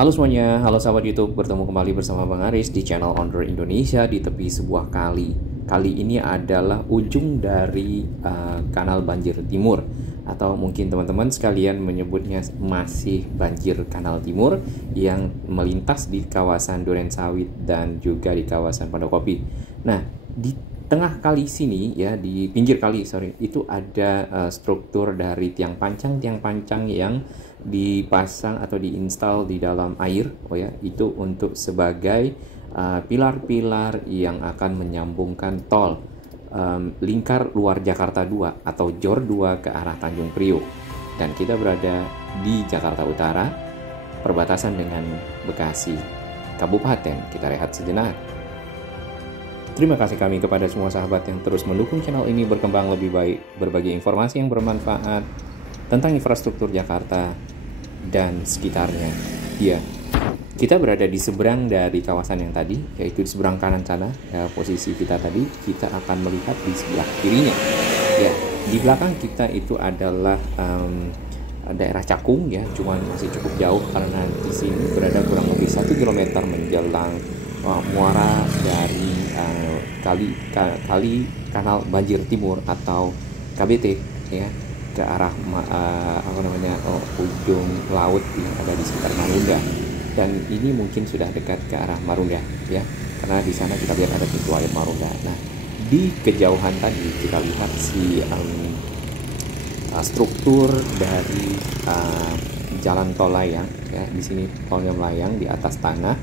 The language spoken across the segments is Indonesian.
Halo semuanya, halo sahabat YouTube, bertemu kembali bersama Bang Aris di channel On Road Indonesia di tepi sebuah kali. Kali ini adalah ujung dari kanal banjir timur, atau mungkin teman-teman sekalian menyebutnya masih banjir kanal timur yang melintas di kawasan Durensawit dan juga di kawasan Pondokopi. Nah, di tengah kali sini ya, di pinggir kali itu ada struktur dari tiang pancang yang dipasang atau diinstal di dalam air, itu untuk sebagai pilar-pilar yang akan menyambungkan tol lingkar luar Jakarta 2 atau JOR 2 ke arah Tanjung Priok. Dan kita berada di Jakarta Utara, perbatasan dengan Bekasi Kabupaten. Kita rehat sejenak. Terima kasih kami kepada semua sahabat yang terus mendukung channel ini berkembang lebih baik, berbagi informasi yang bermanfaat tentang infrastruktur Jakarta dan sekitarnya. Ya, kita berada di seberang dari kawasan yang tadi, yaitu di seberang kanan sana. Posisi kita tadi, kita akan melihat di sebelah kirinya. Ya, di belakang kita itu adalah daerah Cakung, ya, cuman masih cukup jauh karena di sini berada kurang lebih 1 km menjelang muara dari kali kanal banjir timur atau KBT, ya, ke arah ujung laut yang ada di sekitar Marunda. Dan ini mungkin sudah dekat ke arah Marunda, ya, karena di sana kita lihat ada pintu air Marunda. Nah, di kejauhan tadi kita lihat struktur dari jalan tol layang, ya, di sini tolnya melayang di atas tanah.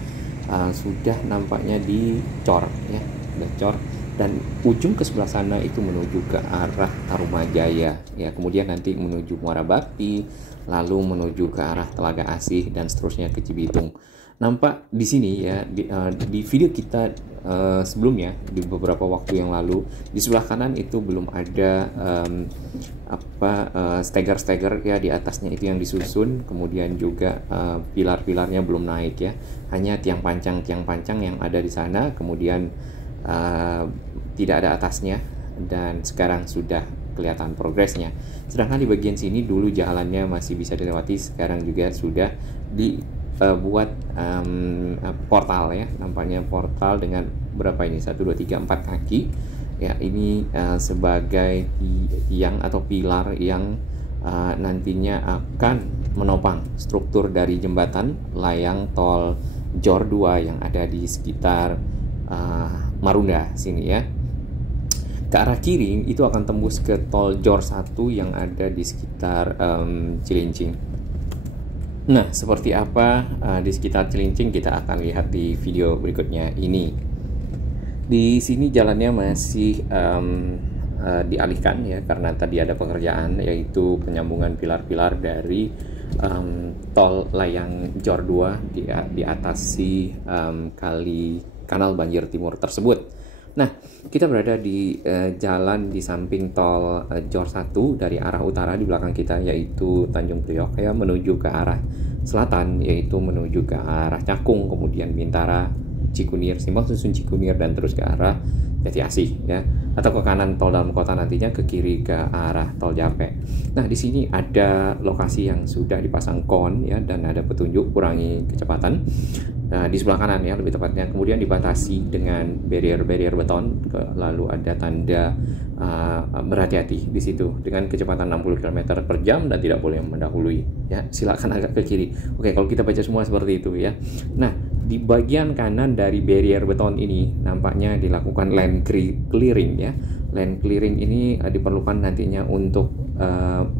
Sudah nampaknya dicor, ya, sudah cor, dan ujung ke sebelah sana itu menuju ke arah Tarumajaya, ya, kemudian nanti menuju Muara Bakti, lalu menuju ke arah Telaga Asih dan seterusnya ke Cibitung. Nampak di sini, ya, di video kita sebelumnya di beberapa waktu yang lalu, di sebelah kanan itu belum ada steger-steger, ya, di atasnya itu yang disusun, kemudian juga pilar-pilarnya belum naik, ya, hanya tiang pancang yang ada di sana, kemudian tidak ada atasnya, dan sekarang sudah kelihatan progresnya. Sedangkan di bagian sini dulu jalannya masih bisa dilewati, sekarang juga sudah dibuat portal, ya, nampaknya portal dengan berapa ini, 1, 2, 3, 4 kaki, ya, ini sebagai tiang atau pilar yang nantinya akan menopang struktur dari jembatan layang tol JOR 2 yang ada di sekitar Marunda sini, ya. Ke arah kiri itu akan tembus ke tol JOR 1 yang ada di sekitar Cilincing. Nah, seperti apa di sekitar Cilincing kita akan lihat di video berikutnya ini. Di sini jalannya masih dialihkan, ya, karena tadi ada pekerjaan, yaitu penyambungan pilar-pilar dari tol layang JOR 2 di atas kanal banjir timur tersebut. Nah, kita berada di jalan di samping tol JOR 1 dari arah utara di belakang kita, yaitu Tanjung Priok, ya, menuju ke arah selatan, yaitu menuju ke arah Cakung, kemudian Bintara, Cikunir, Simpang Susun Cikunir, dan terus ke arah Jati Asih, ya, atau ke kanan tol dalam kota, nantinya ke kiri ke arah tol Japek. Nah, di sini ada lokasi yang sudah dipasang kon, ya, dan ada petunjuk kurangi kecepatan. Nah, di sebelah kanan, ya, lebih tepatnya, kemudian dibatasi dengan barrier beton, lalu ada tanda berhati-hati di situ dengan kecepatan 60 km per jam dan tidak boleh mendahului, ya. Silakan agak ke kiri. Oke, kalau kita baca semua seperti itu, ya. Nah, di bagian kanan dari barrier beton ini nampaknya dilakukan land clearing, ya. Land clearing ini diperlukan nantinya untuk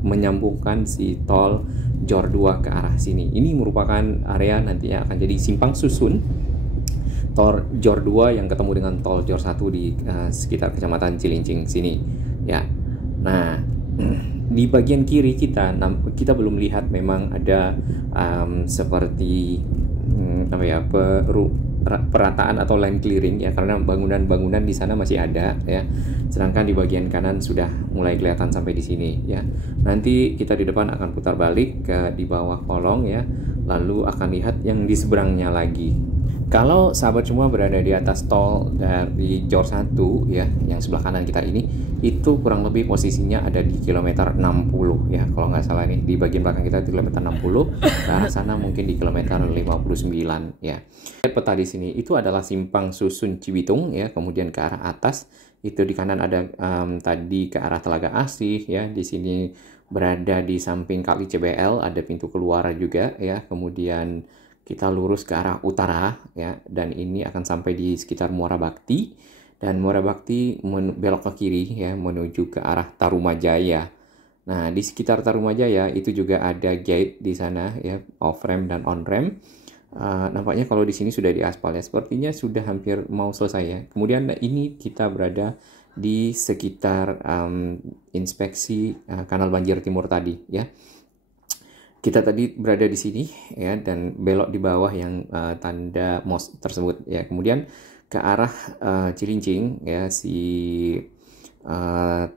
menyambungkan si tol JOR 2 ke arah sini. Ini merupakan area nantinya akan jadi simpang susun tol JOR 2 yang ketemu dengan tol JOR 1 di sekitar Kecamatan Cilincing sini, ya. Nah, di bagian kiri kita belum lihat memang ada seperti perataan atau land clearing, ya, karena bangunan-bangunan di sana masih ada, ya. Sedangkan di bagian kanan sudah mulai kelihatan sampai di sini, ya. Nanti kita di depan akan putar balik ke di bawah kolong, ya, lalu akan lihat yang di seberangnya lagi. Kalau sahabat semua berada di atas tol dari Jor 1 ya, yang sebelah kanan kita ini, itu kurang lebih posisinya ada di kilometer 60 ya, kalau nggak salah nih, di bagian belakang kita di kilometer 60, ke arah sana mungkin di kilometer 59 ya. Lihat peta di sini, itu adalah simpang susun Cibitung ya, kemudian ke arah atas, itu di kanan ada tadi ke arah Telaga Asih ya, di sini berada di samping Kali CBL, ada pintu keluar juga ya, kemudian kita lurus ke arah utara ya, dan ini akan sampai di sekitar Muara Bakti, dan Muara Bakti belok ke kiri ya menuju ke arah Tarumajaya. Nah, di sekitar Tarumajaya itu juga ada gate di sana ya, off ramp dan on ramp. Nampaknya kalau di sini sudah diaspal ya, sepertinya sudah hampir mau selesai ya. Kemudian ini kita berada di sekitar inspeksi kanal banjir timur tadi ya. Kita tadi berada di sini ya, dan belok di bawah yang tanda MOS tersebut ya. Kemudian ke arah Cilincing ya, si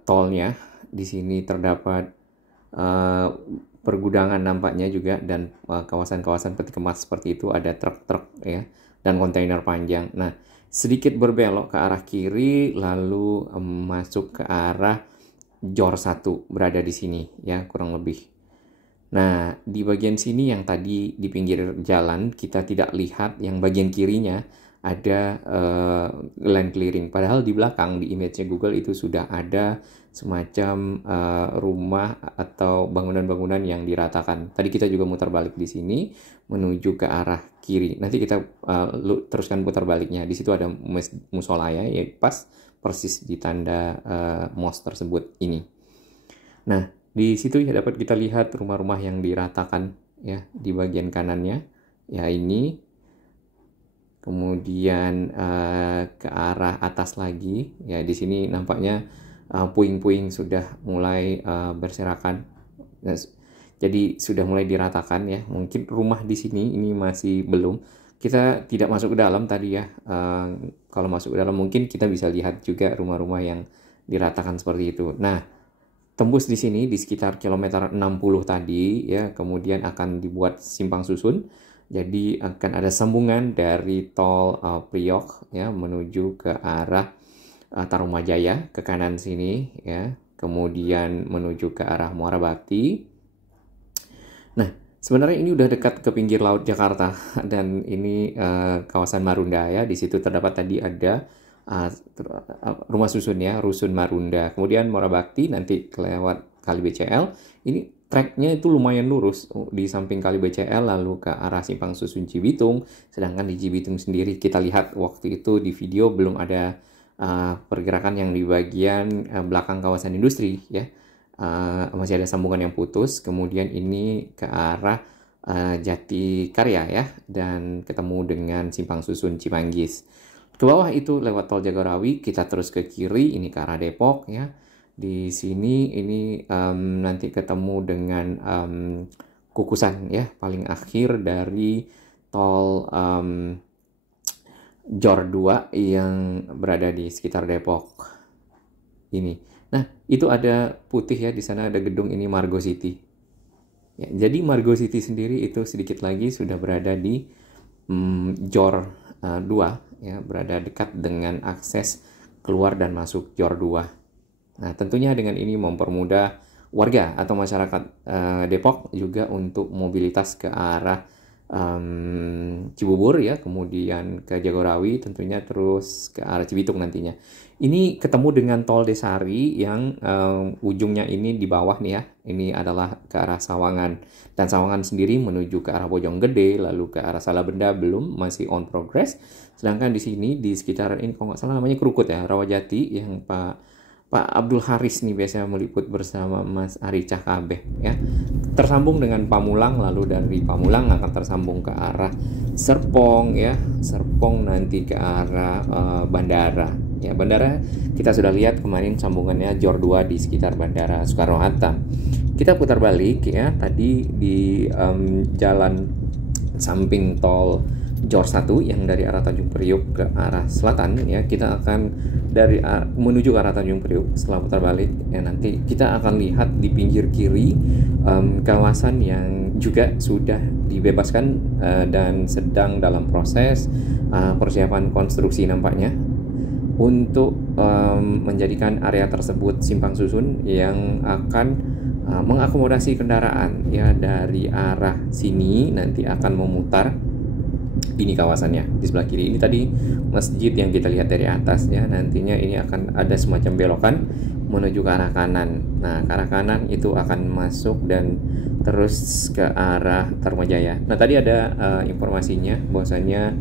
tolnya di sini terdapat pergudangan nampaknya juga, dan kawasan-kawasan peti kemas seperti itu, ada truk-truk ya dan kontainer panjang. Nah, sedikit berbelok ke arah kiri lalu masuk ke arah Jor 1 berada di sini ya, kurang lebih. Nah, di bagian sini yang tadi di pinggir jalan kita tidak lihat, yang bagian kirinya ada land clearing. Padahal di belakang di image-nya Google itu sudah ada semacam rumah atau bangunan-bangunan yang diratakan. Tadi kita juga muter balik di sini menuju ke arah kiri. Nanti kita teruskan putar baliknya. Di situ ada musola ya, pas persis di tanda MOS tersebut ini. Nah, di situ ya dapat kita lihat rumah-rumah yang diratakan ya di bagian kanannya ya ini. Kemudian ke arah atas lagi ya, di sini nampaknya puing-puing sudah mulai berserakan. Nah, jadi sudah mulai diratakan ya. Mungkin rumah di sini ini masih belum. Kita tidak masuk ke dalam tadi ya. Kalau masuk ke dalam mungkin kita bisa lihat juga rumah-rumah yang diratakan seperti itu. Nah, tembus di sini di sekitar kilometer 60 tadi ya, kemudian akan dibuat simpang susun. Jadi akan ada sambungan dari tol Priok ya menuju ke arah Tarumajaya ke kanan sini ya, kemudian menuju ke arah Muara Bakti. Nah, sebenarnya ini udah dekat ke pinggir laut Jakarta, dan ini kawasan Marunda ya. Di situ terdapat tadi ada rumah susun ya, Rusun Marunda. Kemudian Muara Bakti nanti kelewat Kali BCL. Ini treknya itu lumayan lurus di samping Kali BCL lalu ke arah simpang susun Cibitung. Sedangkan di Cibitung sendiri kita lihat waktu itu di video belum ada pergerakan yang di bagian belakang kawasan industri ya. Masih ada sambungan yang putus. Kemudian ini ke arah Jatikarya ya, dan ketemu dengan simpang susun Cimanggis. Ke bawah itu lewat tol Jagorawi, kita terus ke kiri, ini ke arah Depok ya. Di sini ini nanti ketemu dengan Kukusan ya, paling akhir dari tol Jor 2 yang berada di sekitar Depok ini. Nah, itu ada putih ya, di sana ada gedung, ini Margo City. Ya, jadi Margo City sendiri itu sedikit lagi sudah berada di Jor 2 ya, berada dekat dengan akses keluar dan masuk Jor 2. Nah, tentunya dengan ini mempermudah warga atau masyarakat Depok juga untuk mobilitas ke arah Cibubur ya, kemudian ke Jagorawi tentunya, terus ke arah Cibitung nantinya. Ini ketemu dengan tol Desari yang ujungnya ini di bawah nih ya. Ini adalah ke arah Sawangan, dan Sawangan sendiri menuju ke arah Bojonggede lalu ke arah Salabenda belum, masih on progress. Sedangkan di sini di sekitar ini kalau nggak salah namanya Krukut ya, Rawajati, yang Pak Abdul Haris nih biasanya meliput bersama Mas Ari Cahkabeh ya. Tersambung dengan Pamulang, lalu dari Pamulang akan tersambung ke arah Serpong ya. Serpong nanti ke arah bandara. Ya, bandara kita sudah lihat kemarin sambungannya Jor 2 di sekitar Bandara Soekarno-Hatta. Kita putar balik ya, tadi di jalan samping tol Jor 1 yang dari arah Tanjung Priuk ke arah selatan ya, kita akan menuju ke arah Tanjung Priuk. Setelah putar balik ya, nanti kita akan lihat di pinggir kiri kawasan yang juga sudah dibebaskan dan sedang dalam proses persiapan konstruksi nampaknya untuk menjadikan area tersebut simpang susun yang akan mengakomodasi kendaraan ya dari arah sini nanti akan memutar. Ini kawasannya di sebelah kiri. Ini tadi masjid yang kita lihat dari atas ya. Nantinya ini akan ada semacam belokan menuju ke arah kanan. Nah, ke arah kanan itu akan masuk dan terus ke arah Tarumajaya. Nah, tadi ada informasinya bahwasanya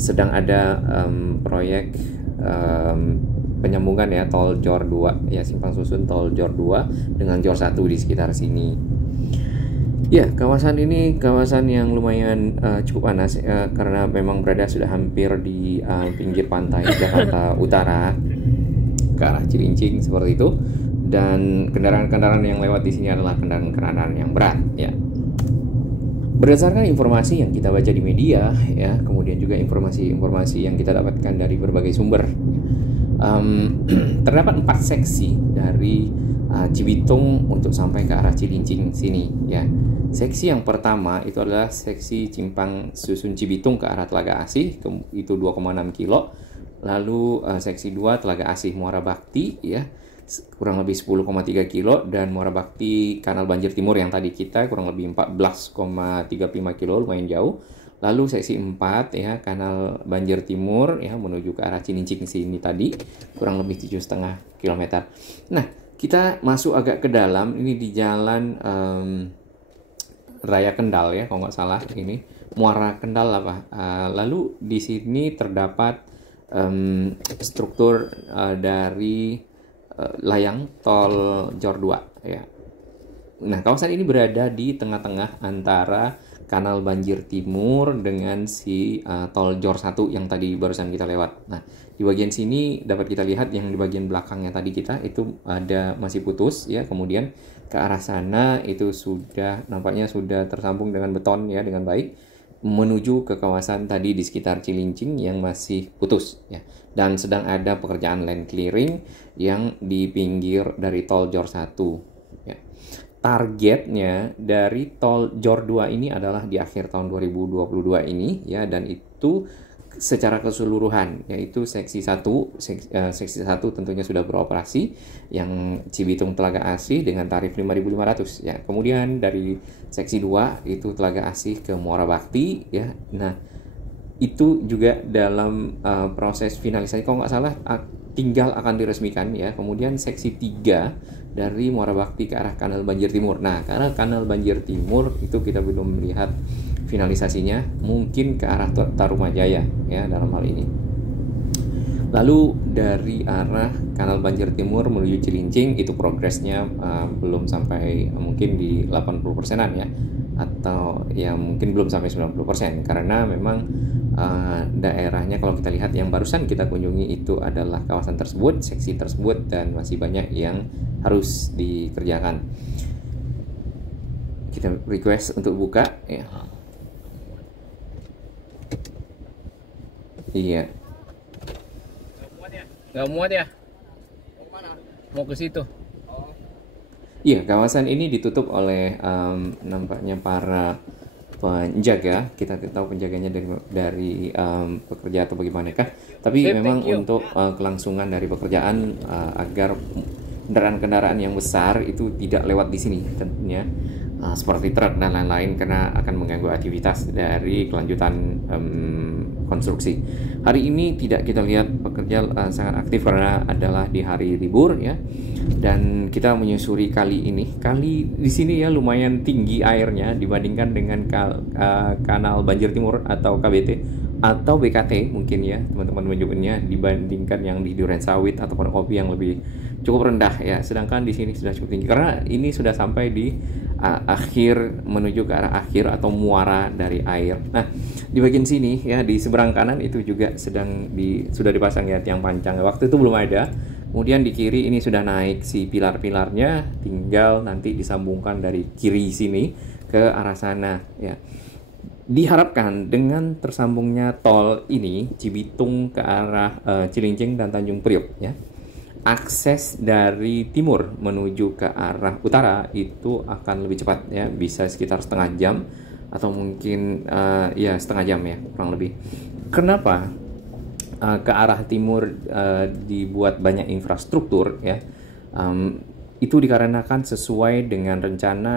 sedang ada proyek penyambungan ya tol Jor 2 ya, simpang susun tol Jor 2 dengan Jor 1 di sekitar sini. Ya, kawasan ini kawasan yang lumayan cukup panas karena memang berada sudah hampir di pinggir pantai Jakarta Utara ke arah Cilincing seperti itu, dan kendaraan-kendaraan yang lewat di sini adalah kendaraan-kendaraan yang berat ya. Berdasarkan informasi yang kita baca di media ya, kemudian juga informasi-informasi yang kita dapatkan dari berbagai sumber, terdapat 4 seksi dari Cibitung untuk sampai ke arah Cilincing sini ya. Seksi yang pertama itu adalah seksi Simpang Susun Cibitung ke arah Telaga Asih, itu 2,6 kilo. Lalu seksi 2 Telaga Asih Muara Bakti ya, kurang lebih 10,3 kilo, dan Muara Bakti Kanal Banjir Timur yang tadi kita kurang lebih 14,35 kilo, lumayan jauh. Lalu seksi 4 ya Kanal Banjir Timur ya menuju ke arah Cilincing sini tadi kurang lebih 7,5 km. Nah, kita masuk agak ke dalam ini di jalan Raya Kendal ya kalau nggak salah, ini Muara Kendal apa. Lalu di sini terdapat struktur dari layang tol Jor 2 ya. Nah, kawasan ini berada di tengah-tengah antara Kanal Banjir Timur dengan si tol Jor 1 yang tadi barusan kita lewat. Nah, di bagian sini dapat kita lihat yang di bagian belakangnya tadi kita itu ada masih putus ya. Kemudian ke arah sana itu sudah nampaknya sudah tersambung dengan beton ya dengan baik menuju ke kawasan tadi di sekitar Cilincing yang masih putus ya. Dan sedang ada pekerjaan land clearing yang di pinggir dari tol Jor 1 ya. Targetnya dari tol Jor 2 ini adalah di akhir tahun 2022 ini ya, dan itu secara keseluruhan yaitu seksi 1 tentunya sudah beroperasi yang Cibitung Telaga Asih dengan tarif 5.500 ya. Kemudian dari seksi 2 itu Telaga Asih ke Muara Bakti ya. Nah, itu juga dalam proses finalisasi kalau nggak salah tinggal akan diresmikan ya. Kemudian seksi 3 dari Muara Bakti ke arah Kanal Banjir Timur. Nah, karena Kanal Banjir Timur itu kita belum melihat finalisasinya, mungkin ke arah Tarumajaya ya dalam hal ini. Lalu dari arah Kanal Banjir Timur menuju Cilincing itu progresnya belum sampai mungkin di 80%-an ya, atau ya mungkin belum sampai 90% karena memang daerahnya kalau kita lihat yang barusan kita kunjungi itu adalah kawasan tersebut, seksi tersebut, dan masih banyak yang harus dikerjakan. Kita request untuk buka ya. Iya. Nggak muat ya? Mau ke situ. Iya, kawasan ini ditutup oleh nampaknya para penjaga. Kita tahu penjaganya dari pekerja atau bagaimanakah. Tapi memang untuk kelangsungan dari pekerjaan agar kendaraan-kendaraan yang besar itu tidak lewat di sini tentunya, seperti truk dan lain-lain, karena akan mengganggu aktivitas dari kelanjutan konstruksi. Hari ini tidak kita lihat pekerja sangat aktif karena adalah di hari libur ya. Dan kita menyusuri kali ini. Kali di sini ya lumayan tinggi airnya dibandingkan dengan Kanal Banjir Timur atau KBT atau BKT mungkin ya teman-teman menyebutnya, dibandingkan yang di Durensawit atau Kopi yang lebih cukup rendah ya. Sedangkan di sini sudah cukup tinggi karena ini sudah sampai di akhir, menuju ke arah akhir atau muara dari air. Nah, di bagian sini ya di seberang kanan itu juga sudah dipasang ya tiang pancang. Waktu itu belum ada. Kemudian di kiri ini sudah naik si pilar-pilarnya, tinggal nanti disambungkan dari kiri sini ke arah sana ya. Diharapkan dengan tersambungnya tol ini Cibitung ke arah Cilincing dan Tanjung Priok ya, akses dari timur menuju ke arah utara itu akan lebih cepat ya, bisa sekitar setengah jam atau mungkin ya setengah jam ya kurang lebih. Kenapa ke arah timur dibuat banyak infrastruktur ya? Itu dikarenakan sesuai dengan rencana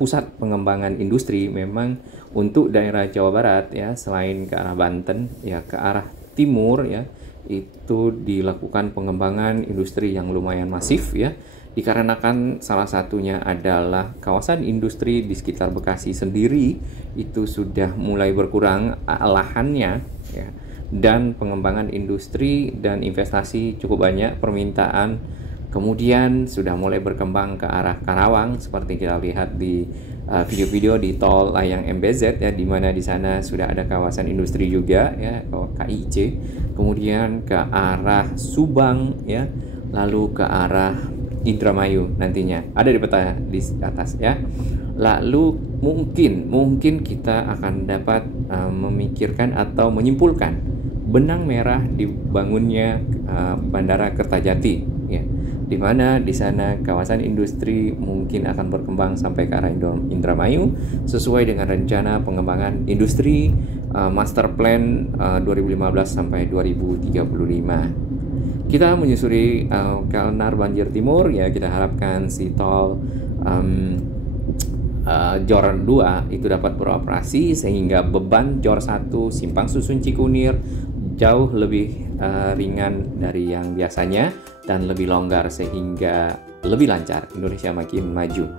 pusat pengembangan industri. Memang untuk daerah Jawa Barat ya, selain ke arah Banten ya, ke arah timur ya, itu dilakukan pengembangan industri yang lumayan masif ya, dikarenakan salah satunya adalah kawasan industri di sekitar Bekasi sendiri itu sudah mulai berkurang lahannya ya, dan pengembangan industri dan investasi cukup banyak permintaan. Kemudian sudah mulai berkembang ke arah Karawang seperti kita lihat di video-video di tol layang MBZ ya, di mana di sana sudah ada kawasan industri juga ya, KIC. Kemudian ke arah Subang ya, lalu ke arah Indramayu nantinya ada di peta di atas ya. Lalu mungkin kita akan dapat memikirkan atau menyimpulkan benang merah dibangunnya Bandara Kertajati ya, di mana di sana kawasan industri mungkin akan berkembang sampai ke arah Indramayu sesuai dengan rencana pengembangan industri Master Plan 2015 sampai 2035. Kita menyusuri Kalnar Banjir Timur ya, kita harapkan si tol Jor 2 itu dapat beroperasi sehingga beban Jor 1 Simpang Susun Cikunir jauh lebih ringan dari yang biasanya dan lebih longgar sehingga lebih lancar, Indonesia makin maju.